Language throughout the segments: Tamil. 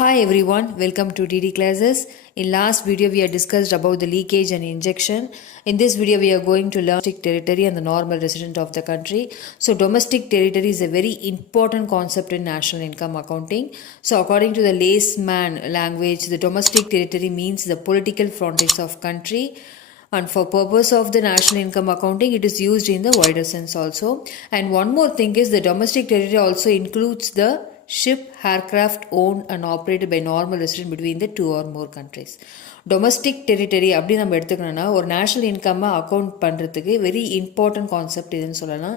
Hi everyone, welcome to TD classes. In last video we have discussed about the leakage and injection. In this video we are going to learn domestic territory and the normal resident of the country. So domestic territory is a very important concept in national income accounting. So according to the layman language, the domestic territory means the political frontiers of country. And for purpose of the national income accounting, it is used in the wider sense also. And one more thing is the domestic territory also includes the ship, aircraft owned and operated by normal resident between the two or more countries. Domestic territory அப்படி நம்ம எடுத்துக்கணும்னா ஒரு நேஷ்னல் இன்கம்மை அக்கௌண்ட் பண்ணுறதுக்கு வெரி இம்பார்ட்டன்ட் கான்செப்ட் இதுன்னு சொல்லலாம்.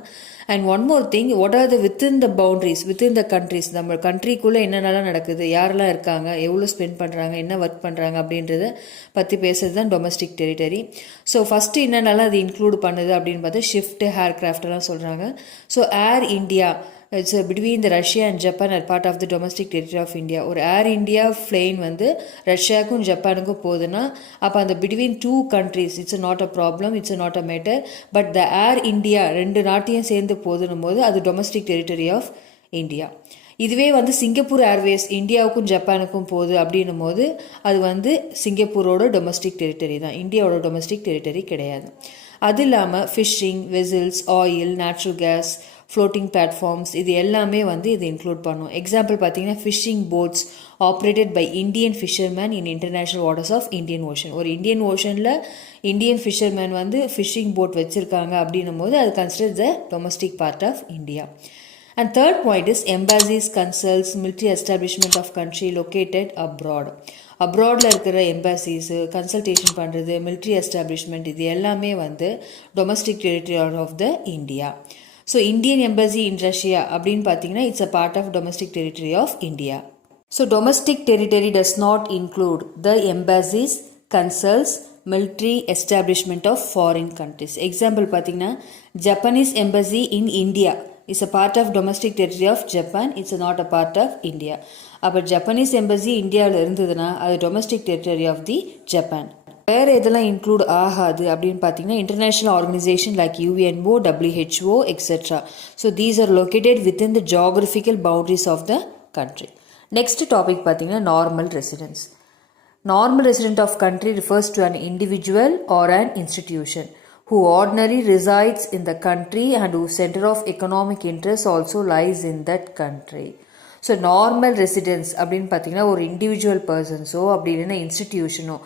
And one more thing, what are the within the boundaries, within the countries, நம்ம கண்ட்ரிக்குள்ளே என்னென்னலாம் நடக்குது, யாரெல்லாம் இருக்காங்க, எவ்வளோ ஸ்பெண்ட் பண்ணுறாங்க, என்ன ஒர்க் பண்ணுறாங்க அப்படின்றத பற்றி பேசுறது தான் டொமஸ்டிக் டெரிட்டரி. ஸோ ஃபஸ்ட்டு என்னென்னலாம் அது இன்க்ளூட் பண்ணுது அப்படின்னு பார்த்தா ஷிஃப்ட்டு, ஏர்க்ராஃப்டெல்லாம் சொல்கிறாங்க. So air India, it's between the Russia and Japan are part of the domestic territory of India. ஒரு ஏர் இண்டியா ஃப்ளைன் வந்து ரஷ்யாவுக்கும் ஜப்பானுக்கும் போகுதுன்னா அப்போ அந்த between two countries it's not a problem, it's not a matter. But the air India ரெண்டு நாட்டையும் சேர்ந்து போதுன்னும் போது அது டொமஸ்டிக் டெரிட்டரி ஆஃப் இந்தியா. இதுவே வந்து சிங்கப்பூர் ஏர்வேஸ் இந்தியாவுக்கும் ஜப்பானுக்கும் போகுது அப்படின்னும் போது அது வந்து சிங்கப்பூரோட டொமஸ்டிக் டெரிட்டரி தான், இந்தியாவோட டொமஸ்டிக் டெரிட்டரி கிடையாது. அது இல்லாமல் fishing vessels, oil, natural gas, floating platforms, இது எல்லாமே வந்து இது இன்க்ளூட் பண்ணும். எக்ஸாம்பிள் பார்த்தீங்கன்னா fishing boats operated by Indian fisherman in international waters of Indian ocean. ஒரு இந்தியன் ஓஷனில் இந்தியன் ஃபிஷர்மேன் வந்து ஃபிஷ்ஷிங் போட் வச்சுருக்காங்க அப்படின்னும் போது அது consider the domestic part of India. And third point is embassies, consuls, military establishment of country located abroad. அப்ராடில் இருக்கிற எம்பாசிஸு, கன்சல்டேஷன் பண்ணுறது, மிலிட்ரி எஸ்டாப்ளிஷ்மெண்ட், இது எல்லாமே வந்து domestic territory of the India. So Indian embassy in Russia அப்படின்னு பார்த்தீங்கன்னா it's a part of domestic territory of India. So domestic territory does not include the embassies, consuls, military establishment of foreign countries. Example பார்த்தீங்கன்னா Japanese embassy in India is a part of domestic territory of Japan, it's not a part of India. அப்போ ஜப்பனீஸ் எம்பசி இந்தியாவில் இருந்ததுன்னா அது domestic territory of the Japan. வேறு எதெல்லாம் இன்க்ளூட் ஆகாது அப்படின்னு பார்த்தீங்கன்னா international organisation like UNO, WHO, etcetera. So these are located within the geographical boundaries of the country. Next topic பார்த்தீங்கன்னா normal residence. Normal resident of country refers to an individual or an institution who ordinarily resides in the country and whose center of economic interest also lies in that country. So normal residence அப்படின்னு பார்த்தீங்கன்னா ஒரு இண்டிவிஜுவல் பர்சன்ஸோ அப்படி இல்லைன்னா இன்ஸ்டிடியூஷனோ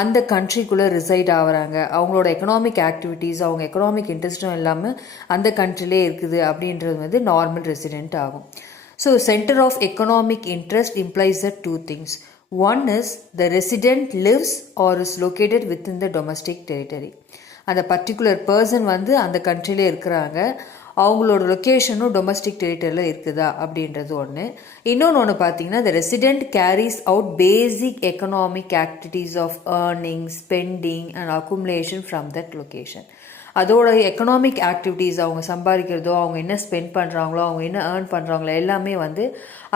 அந்த கண்ட்ரிக்குள்ளே ரிசைட் ஆகிறாங்க, அவங்களோட எக்கனாமிக் ஆக்டிவிட்டீஸ், அவங்க எக்கனாமிக் இன்ட்ரெஸ்ட்டும் இல்லாமல் அந்த கண்ட்ரிலே இருக்குது அப்படின்றது வந்து நார்மல் ரெசிடென்ட் ஆகும். So centre of economic interest implies the two things. One is the resident lives or is located within the domestic territory. அந்த பர்டிகுலர் பர்சன் வந்து அந்த கண்ட்ரியில் இருக்கிறாங்க, அவங்களோட லொக்கேஷனும் டொமஸ்டிக் டெரிட்டரியில் இருக்குதா அப்படின்றது ஒன்று. இன்னொன்று பார்த்தீங்கன்னா the resident carries out basic economic activities of earning, spending and accumulation from that location. அதோட எக்கனாமிக் ஆக்டிவிட்டீஸ், அவங்க சம்பாதிக்கிறதோ, அவங்க என்ன ஸ்பெண்ட் பண்ணுறாங்களோ, அவங்க என்ன ஏர்ன் பண்ணுறாங்களோ எல்லாமே வந்து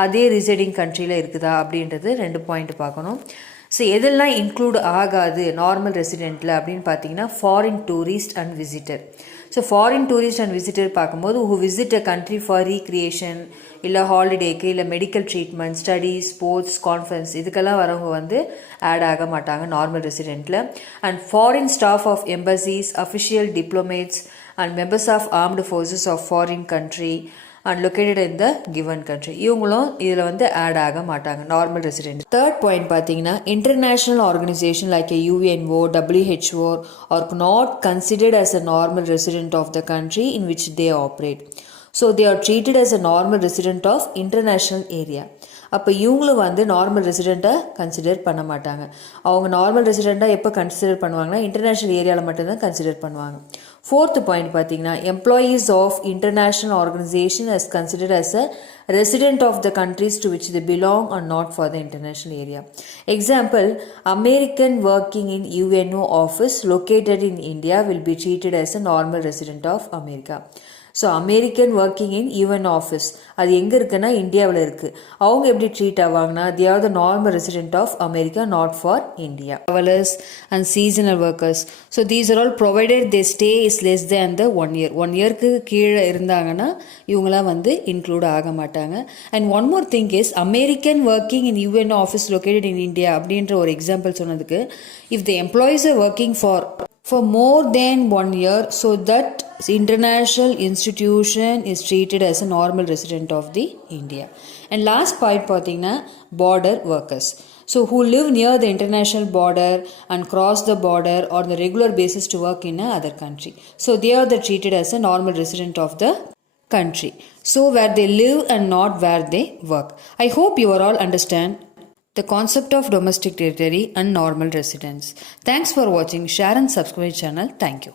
அதே ரிசைடிங் கண்ட்ரியில் இருக்குதா அப்படின்றது ரெண்டு பாயிண்ட் பார்க்கணும். ஸோ எதெல்லாம் இன்க்ளூட் ஆகாது நார்மல் ரெசிடென்ட்டில் அப்படின்னு பார்த்தீங்கன்னா foreign tourist and visitor. So foreign tourist and visitor பார்க்கும்போது who visit a country for recreation, இல்லை ஹாலிடேக்கு, இல்லை medical treatment, studies, sports, conference, இதுக்கெல்லாம் வரவங்க வந்து ஆட் ஆக மாட்டாங்க நார்மல் ரெசிடென்ட்டில். And foreign staff of embassies, official diplomats and members of armed forces of foreign country and located in the given country, இவங்களும் இதில் வந்து ஆட் ஆக மாட்டாங்க நார்மல் ரெசிடென்ட். தேர்ட் பாயிண்ட் பார்த்தீங்கன்னா international organisation like UNO, WHO are not considered as a normal resident of the country in which they operate. So they are treated as a normal resident of international area. அப்போ இவங்களும் வந்து நார்மல் ரெசிடெண்ட்டாக கன்சிடர் பண்ண மாட்டாங்க. அவங்க நார்மல் ரெசிடெண்ட்டாக எப்போ கன்சிடர் பண்ணுவாங்கன்னா இன்டர்நேஷ்னல் ஏரியாவில் மட்டும்தான் கன்சிடர் பண்ணுவாங்க. ஃபோர்த் பாயிண்ட் பார்த்தீங்கன்னா employees of international organisation as considered as a resident of the countries to which they belong and not for the international area. Example, American working in UNO office located in India will be treated as a normal resident of America. So American working in UN office அது எங்கே இருக்குன்னா இந்தியாவில் இருக்குது. அவங்க எப்படி treat ஆவாங்கன்னா they are the normal resident of America, not for India. Travelers and seasonal workers. So these are all provided their stay is less than the 1 year. 1 yearக்கு கீழே இருந்தாங்கன்னா இவங்களாம் வந்து இன்க்ளூட் ஆக மாட்டாங்க. And one more thing is American working in UN office located in India அப்படின்ற ஒரு எக்ஸாம்பிள் சொன்னதுக்கு if the employees are working for more than 1 year, so that international institution is treated as a normal resident of the India. And last point பார்த்தீங்கன்னா border workers. So who live near the international border and cross the border on the regular basis to work in another country. So they are treated as a normal resident of the country. So where they live and not where they work. I hope you all understand the concept of domestic territory and normal residence. Thanks for watching. Share and subscribe channel. Thank you.